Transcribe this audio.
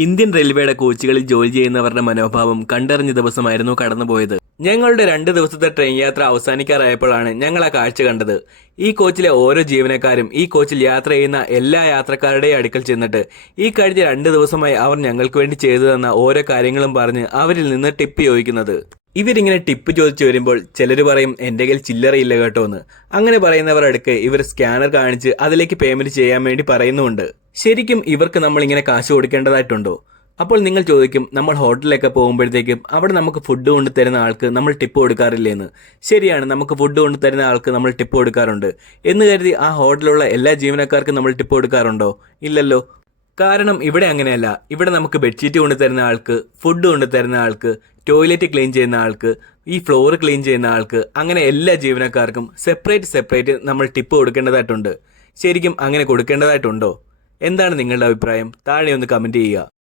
Indian റെയിൽവേയുടെ കോച്ചുകളിൽ ജോലി ചെയ്യുന്നവരുടെ മനോഭാവം കണ്ടറിഞ്ഞ ദിവസമായിരുന്നു കടന്നുപോയത്. ഞങ്ങളുടെ 2 ദിവസത്തെ ട്രെയിൻ യാത്ര അവസാനിക്കാറായപ്പോഴാണ് ഞങ്ങൾ ആ കാഴ്ച കണ്ടത്. ഈ കോച്ചിലെ ഓരോ ജീവനക്കാരും ഈ കോച്ചിൽ യാത്ര ചെയ്യുന്ന എല്ലാ യാത്രക്കാരുടെയും അടുക്കൽ ചെന്നിട്ട് ഈ കഴിഞ്ഞ 2 ദിവസമായി അവർ ഞങ്ങൾക്ക് വേണ്ടി ചെയ്തു തന്ന ഓരോ കാര്യങ്ങളും പറഞ്ഞ് അവരിൽ നിന്ന് ടിപ്പ് ചോദിക്കുന്നത്. ഇവരിങ്ങനെ ടിപ്പ് ചോദിച്ചു വരുമ്പോൾ ചിലർ പറയും എൻ്റെ കയ്യിൽ ചില്ലറയില്ല കേട്ടോ എന്ന്. അങ്ങനെ പറയുന്നവർ അടുക്ക് ഇവർ സ്കാനർ കാണിച്ച് അതിലേക്ക് പേയ്മെന്റ് ചെയ്യാൻ വേണ്ടി പറയുന്നുമുണ്ട്. ശരിക്കും ഇവർക്ക് നമ്മൾ ഇങ്ങനെ കാശ് കൊടുക്കേണ്ടതായിട്ടുണ്ടോ? അപ്പോൾ നിങ്ങൾ ചോദിക്കും, നമ്മൾ ഹോട്ടലിലൊക്കെ പോകുമ്പോഴത്തേക്കും അവിടെ നമുക്ക് ഫുഡ് കൊണ്ട് തരുന്ന ആൾക്ക് നമ്മൾ ടിപ്പ് കൊടുക്കാറില്ലേന്ന്. ശരിയാണ്, നമുക്ക് ഫുഡ് കൊണ്ട് തരുന്ന ആൾക്ക് നമ്മൾ ടിപ്പ് കൊടുക്കാറുണ്ട്. എന്ന് കരുതി ആ ഹോട്ടലിലുള്ള എല്ലാ ജീവനക്കാർക്കും നമ്മൾ ടിപ്പ് കൊടുക്കാറുണ്ടോ? ഇല്ലല്ലോ. കാരണം ഇവിടെ അങ്ങനെയല്ല. ഇവിടെ നമുക്ക് ബെഡ്ഷീറ്റ് കൊണ്ട് തരുന്ന ആൾക്ക്, ഫുഡ് കൊണ്ട് തരുന്ന ആൾക്ക്, ടോയ്ലറ്റ് ക്ലീൻ ചെയ്യുന്ന ആൾക്ക്, ഈ ഫ്ലോർ ക്ലീൻ ചെയ്യുന്ന ആൾക്ക്, അങ്ങനെ എല്ലാ ജീവനക്കാർക്കും സെപ്പറേറ്റ് നമ്മൾ ടിപ്പ് കൊടുക്കേണ്ടതായിട്ടുണ്ട്. ശരിക്കും അങ്ങനെ കൊടുക്കേണ്ടതായിട്ടുണ്ടോ? എന്താണ് നിങ്ങളുടെ അഭിപ്രായം? താഴെ ഒന്ന് കമൻറ്റ് ചെയ്യുക.